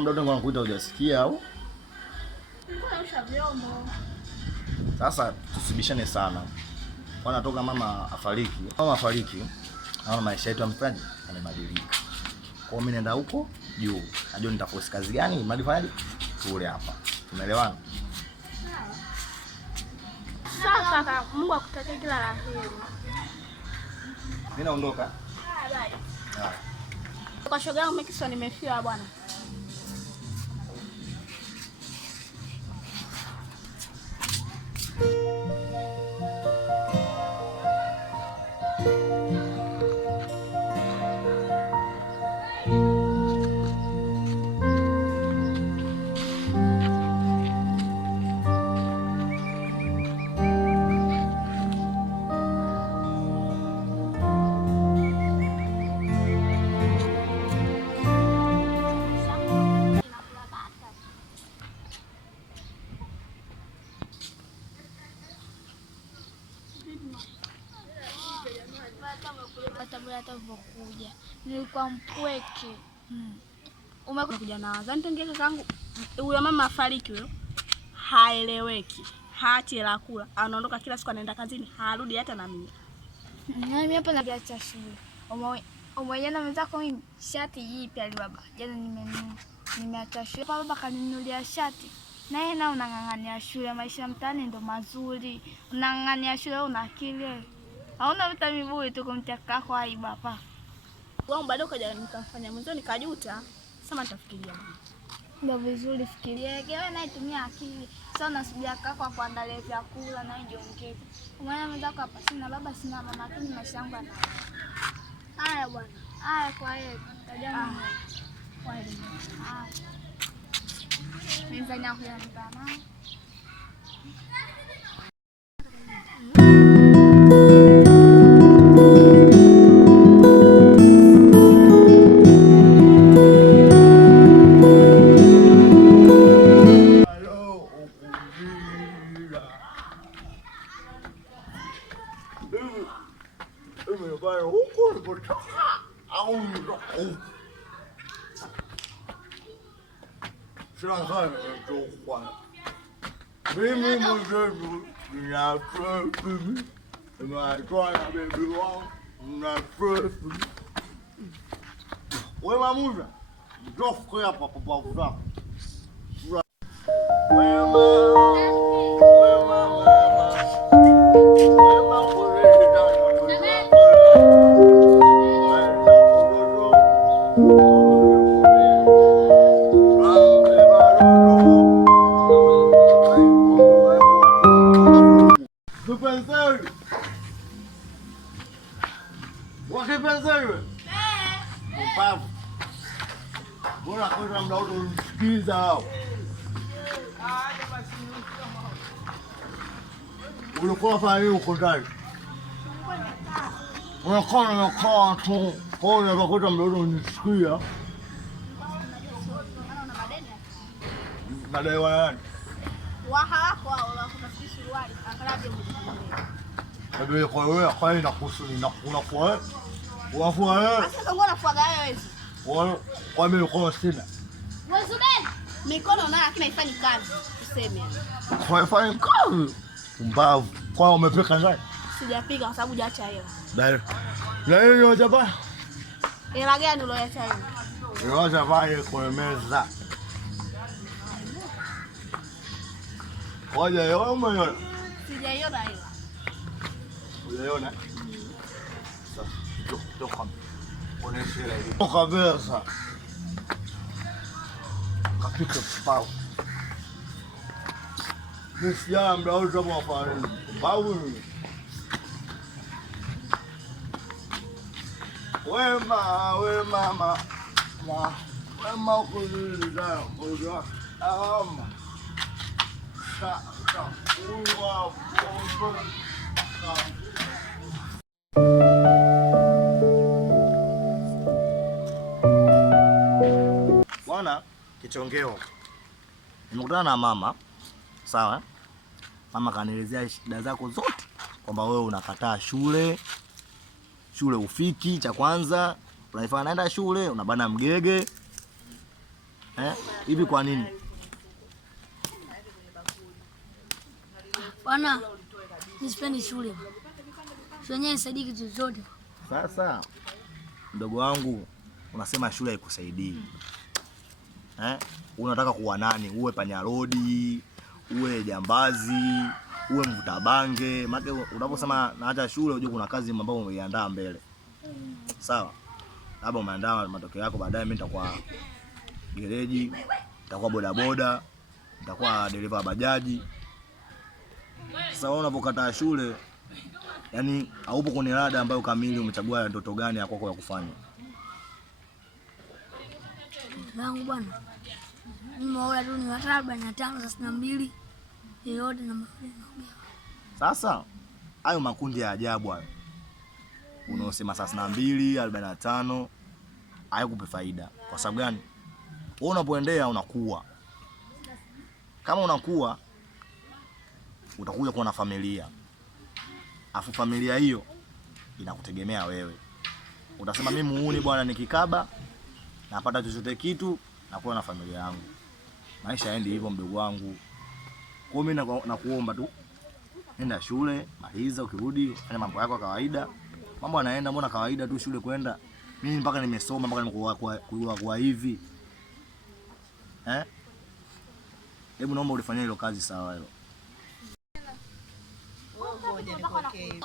Mdogo wangu anakuita hujasikia au? Mbona vyombo? Sasa tusibishane sana. Bwana toka mama afariki. Mama afariki. Naona maisha yetu yamebadilika. Kwa hiyo mimi naenda huko juu. Najua nitaforce kazi gani? Mali fanyaje? Tule hapa. Tumeelewana? Sawa kaka, Mungu akutakie kila la heri. Mimi naondoka. Bye. Kwa shoga yangu mimi kiswa nimefia bwana. Hata ulipokuja nilikuwa mpweke. Umekuja na wazani tuingie kakangu. Huyo mama afariki huyo. Haeleweki. Haachi la kula. Anaondoka kila siku anaenda kazini, harudi hata na mimi. Mimi hapa nagiacha shule. Umeona mwenzako mimi shati jipya baba. Jana nimenunua. Nimeacha shule. Baba kaninunulia shati. Na yeye nao unang'ang'ania shule, maisha mtaani ndo mazuri. Unang'ang'ania shule una akili. Hauna vitamibui tu kumtaka kwa aibu hapa. Wao bado kaja nikamfanya mwanzo nikajuta. Sasa nitafikiria. Ndio vizuri fikiria. Wewe naye tumia akili. Sasa unasubia kaka kuandalia vyakula na jiongeze. Umeona mwenzako hapa sina baba sina mama lakini maisha yangu yana. Haya bwana. Haya kwa hiyo tajama. Kwa hiyo. Mimi nafanya kwa mtana. Mimi mwenyewe ninafurahi. Nimetoa na bibi wangu. Ninafurahi. Wewe mamuza. Njoo kwa hapa papa zako. Bora kwa mda wote unisikiza hao. Ulikuwa fanya huko ndani. Unakaa tu. Kwa hiyo unakuta mda wote unisikia. Madai wa nani? Waha wako wala kunafikiri suruali akalaje mjini. Ndio kwa wewe kwa ina kusudi na unafua. Unafua wewe. Sasa ngoja nafuaga wewe hivi. Kwa mimi uko sina. Wewe Zuberi, mikono nayo lakini haifanyi kazi. Tuseme. Kwa haifanyi kazi. Mbavu. Kwa umepika ndani? Sijapika kwa sababu hujaacha hela. Dai. Na hiyo yote ba. Hela gani uloacha hiyo? Yote pale kwa meza. Ngoja yeye umeona? Sijaiona hela. Unaona? Sasa toka. Onesha hela hiyo. Toka versa. Kapika pao. Nisiya mda wote mwafanya. Pao. We mama. Wema kuliza ngoja. Bwana kichongeo. Nimekutana na mama. Sawa? Mama kanielezea shida zako zote kwamba wewe unakataa shule ufiki cha kwanza, unaifanya naenda shule, unabana mgege. Hivi kwa nini? Bwana, nisipendi shule. Shule yenyewe isaidii kitu chochote. Sasa mdogo wangu unasema shule haikusaidii. Unataka kuwa nani? Uwe panyarodi, uwe jambazi, uwe mvuta bange? Maana unaposema naacha shule unajua kuna kazi ambayo umeiandaa mbele. Sawa? Labda umeandaa matokeo yako baadaye, mimi nitakuwa gereji, nitakuwa bodaboda, nitakuwa dereva wa bajaji. Sasa wewe unapokataa shule, yani haupo kwenye rada ambayo kamili umechagua ndoto gani ya kwako ya kufanya. Langu bwana. Nimeoa tu ni 45 yeyote na mafanya. Sasa hayo makundi ya ajabu hayo. Unaosema 32, 45 hayakupe faida. Kwa sababu gani? Wewe unapoendea unakuwa. Kama unakuwa utakuja kuwa na familia. Afu familia hiyo inakutegemea wewe. Utasema mimi muuni bwana, nikikaba napata chochote kitu na kuwa na familia yangu. Maisha yaendi hivyo mdogo wangu. Kwa mimi nakuomba tu nenda shule, maliza, ukirudi fanya mambo yako kawaida. Mambo yanaenda mbona kawaida tu shule kwenda. Mimi mpaka nimesoma mpaka nimekuwa kwa hivi. Hebu naomba ulifanyie hilo kazi sawa hilo. Ngoja nipokee.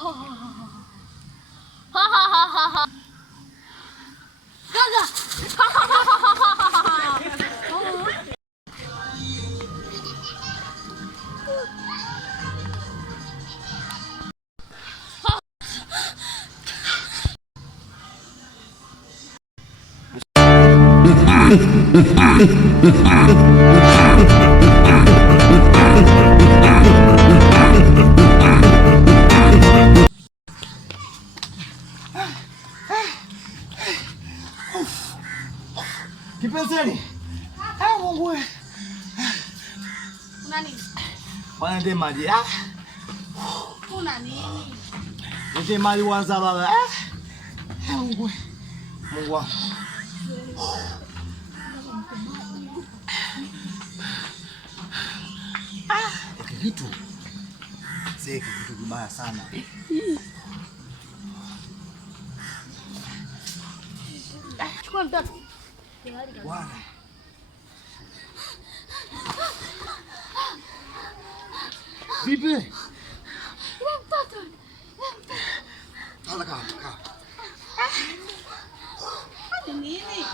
Kipenseli. Mungu wewe. Una nini? Bwana ndie maji. Una nini? Ndie maji kwanza baba. Mungu wewe. Mungu wangu. Kitu. Sasa kitu kibaya sana. Chukua mtoto. Bwana. Vipi? Mtoto. Kaa. Nini?